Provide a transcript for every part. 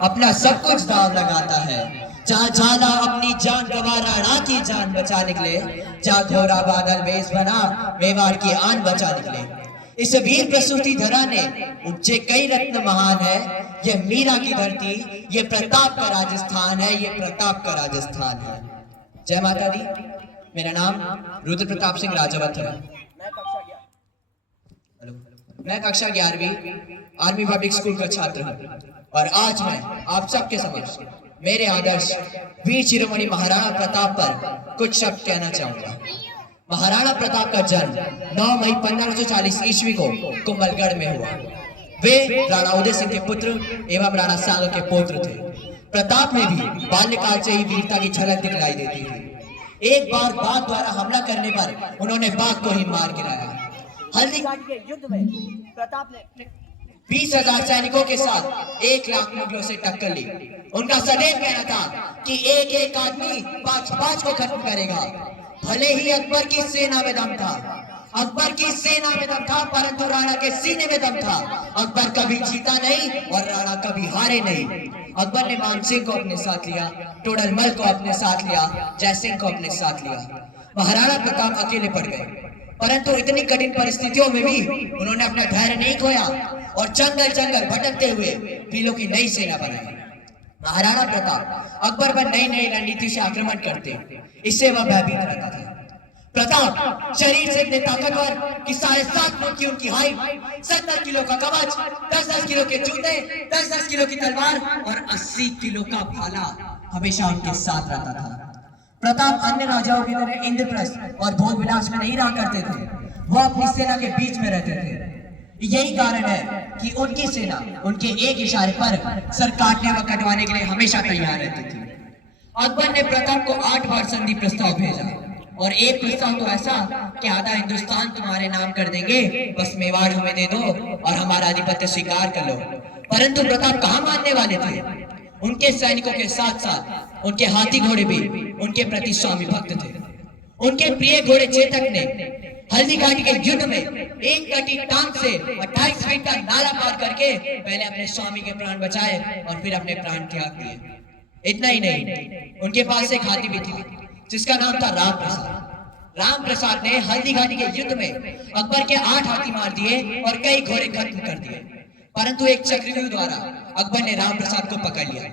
अपना सब कुछ दाव लगाता है। जहाँ झाला अपनी जान गवा राणा की जान बचा निकले, जहाँ घोड़ा बादल वेश बना मेवाड़ की आन बचा निकले। इस वीर प्रसूति धरा ने उपजे कई रत्न महान है। ये मीरा की धरती, ये प्रताप का राजस्थान है, ये प्रताप का राजस्थान है। जय माता दी। मेरा नाम रुद्र प्रताप सिंह राजावत है। मैं कक्षा 11वीं आर्मी पब्लिक स्कूल का छात्र हूँ और आज मैं आप सबके समक्ष मेरे आदर्श वीर शिरोमणि महाराणा प्रताप पर कुछ शब्द कहना चाहूंगा। महाराणा प्रताप का जन्म 9 मई 1540 ईस्वी को कुंभलगढ़ में हुआ। वे राणा उदय सिंह के पुत्र एवं राणा सागर के पौत्र थे। प्रताप में भी बाल्यकाल से ही वीरता की झलक दिखलाई देती थी। एक बार बाघ द्वारा हमला करने पर उन्होंने बाघ को ही मार गिराया। हल्दी घाटी के युद्ध में प्रताप ने 20,000 सैनिकों के साथ 1 लाख मुगलों से टक्कर ली। उनका सदैव कहना था कि एक एक आदमी 5-5 को खत्म करेगा। भले ही अकबर की सेना में दम था, अकबर की सेना में दम था, परंतु राणा के सीने में दम था। अकबर कभी जीता नहीं और राणा कभी हारे नहीं। अकबर ने मानसिंह को अपने साथ लिया, टोडरमल को अपने साथ लिया, जयसिंह को अपने साथ लिया। महाराणा प्रताप अकेले पड़ गए, परंतु इतनी कठिन परिस्थितियों में भी उन्होंने अपना धैर्य नहीं खोया और जंगल जंगल भटकते हुए भीलों की नई सेना बनाई। महाराणा प्रताप अकबर पर नई नई रणनीति से आक्रमण करते, इससे वह भयभीत रहता था। प्रताप शरीर से इतने ताकतवर कि 7.5 फुट की उनकी हाइट, 70 किलो का कवच, 10-10 किलो के जूते, 10-10 किलो की तलवार और 80 किलो का भाला हमेशा उनके साथ रहता था। प्रताप अन्य राजाओं की तरह इंद्रप्रस्थ और भोग विलास में नहीं रहा करते थे, वह अपनी सेना के बीच में रहते थे। यही कारण है कि उनकी सेना उनके एक इशारे पर सर काटने व कटवाने के लिए हमेशा तैयार रहती थी। अकबर ने प्रताप को 8 बार संधि प्रस्ताव भेजा और एक प्रस्ताव तो ऐसा कि आधा हिंदुस्तान तुम्हारे नाम कर देंगे, बस मेवाड़ हमें दे दो और हमारा आधिपत्य स्वीकार कर लो। परंतु प्रताप कहाँ मानने वाले थे। उनके सैनिकों के साथ साथ उनके हाथी घोड़े भी उनके प्रति स्वामी भक्त थे। उनके प्रिय घोड़े चेतक ने हल्दी घाटी के युद्ध में एक कटी टांग से 28 फीट का नाला पार करके पहले अपने स्वामी के प्राण बचाए और फिर अपने प्राण त्याग दिए। इतना ही नहीं, उनके पास एक हाथी भी था जिसका नाम था राम प्रसाद। राम प्रसाद ने हल्दी घाटी के युद्ध में अकबर के 8 हाथी मार दिए और कई घोड़े खत्म कर दिए। परंतु एक चक्रव्यूह द्वारा अकबर ने राम प्रसाद को पकड़ लिया।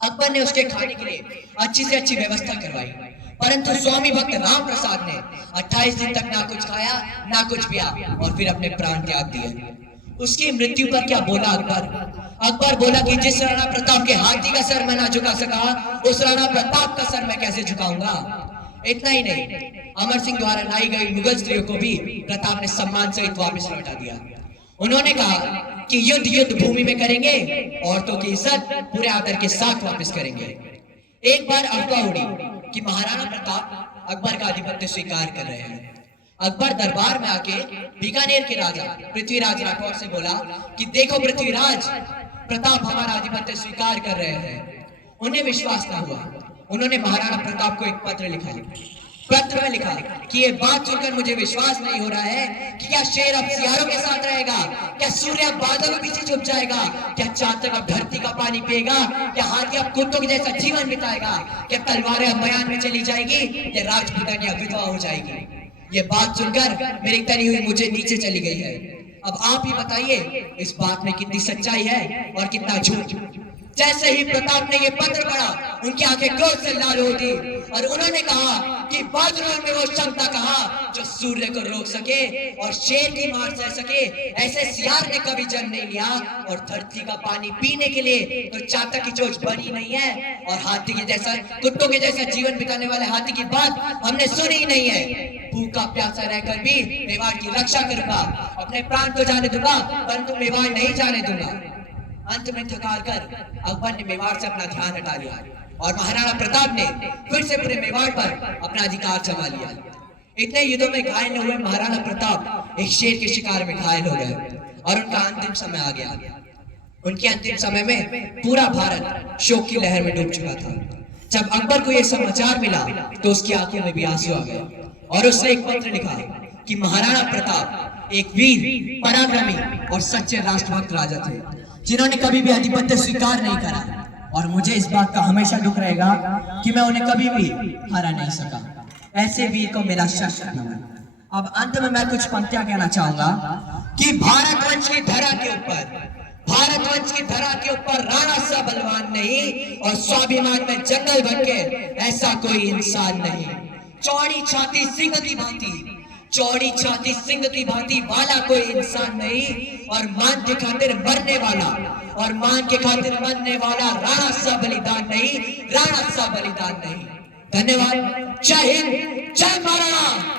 अकबर ने उसके खाने के लिए अच्छी से अच्छी व्यवस्था करवाई, परंतु स्वामी भक्त राम प्रसाद ने 28 दिन तक ना कुछ खाया ना कुछ पिया और फिर अपने प्राण त्याग दिए। उसकी मृत्यु पर क्या बोला अकबर? अकबर बोला कि जिस राणा प्रताप के हाथी का सर मैं ना झुका सका, उस राणा प्रताप का सर मैं कैसे झुकाऊंगा। इतना ही नहीं, अमर सिंह द्वारा लाई गई मुगल स्त्रियों को भी प्रताप ने सम्मान सहित वापस लौटा दिया। उन्होंने कहा कि युद्ध भूमि में करेंगे, औरतों की इज्जत पूरे आदर के साथ वापस करेंगे। एक बार अफवाह उड़ी कि महाराणा प्रताप अकबर का आधिपत्य स्वीकार कर रहे हैं। अकबर दरबार में आके बीकानेर के राजा पृथ्वीराज राठौर से बोला कि देखो पृथ्वीराज, प्रताप हमारा आधिपत्य स्वीकार कर रहे हैं। उन्हें विश्वास न हुआ। उन्होंने महाराणा प्रताप को एक पत्र लिखा। पत्र में लिखा कि ये बात सुनकर मुझे विश्वास नहीं हो रहा है कि क्या शेर अब सियारों के साथ रहेगा, क्या सूर्य अब बादलों के पीछे छुप जाएगा, क्या चांद अब धरती का पानी पिएगा, क्या हाथी अब कुत्तों के जैसा जीवन बिताएगा, क्या तलवारें अब बयान में चली जाएगी, या राजपूतानियां विधवा हो जाएगी। ये बात सुनकर मेरी तनी हुई मुझे नीचे चली गई है। अब आप ही बताइए इस बात में कितनी सच्चाई है और कितना झूठ। जैसे ही प्रताप ने ये पत्र पढ़ा, उनकी आंखें क्रोध से लाल हो दी और उन्होंने कहा कि बादलों में वो क्षमता कहा जो सूर्य को रोक सके और शेर की मार सह सके। ऐसे सियार ने कभी जन्म नहीं लिया और धरती का पानी पीने के लिए तो चातक की चोंच बनी नहीं है, और हाथी के जैसा कुत्तों के जैसा जीवन बिताने वाले हाथी की बात हमने सुनी ही नहीं है। भूखा प्यासा रहकर भी मेवाड़ की रक्षा करूंगा, अपने प्राण तो जाने दूंगा परंतु मेवाड़ नहीं जाने दूंगा। अंत में थकार कर अकबर ने मेवाड़ से अपना ध्यान हटा लिया और महाराणा प्रताप ने फिर से पूरे मेवाड़ पर अपना अधिकार जमा लिया। इतने युद्धों में घायल हुए महाराणा प्रताप एक शेर के शिकार में घायल हो गए और उनका अंतिम समय आ गया। उनके अंतिम समय में पूरा भारत शोक की लहर में डूब चुका था। जब अकबर को यह समाचार मिला तो उसकी आंखों में भी आंसू आ गए और उसने एक पत्र लिखा कि महाराणा प्रताप एक वीर, पराक्रमी और सच्चे राष्ट्रभक्त राजा थे जिन्होंने कभी भी आधिपत्य स्वीकार नहीं करा, और मुझे इस बात का हमेशा दुख रहेगा कि मैं उन्हें कभी भी हरा नहीं सका। ऐसे वीर को मेरा शस्त्र नमन। अब अंत में मैं कुछ पंक्तियां कहना चाहूंगा कि भारतवंश की धरा के ऊपर राणा सा बलवान नहीं, और स्वाभिमान में जंगल भर के ऐसा कोई इंसान नहीं। चौड़ी छाती सिंह की भांति वाला कोई इंसान नहीं, और मान के खातिर मरने वाला राणा सा बलिदान नहीं। धन्यवाद। जय हिंद, जय महाराणा।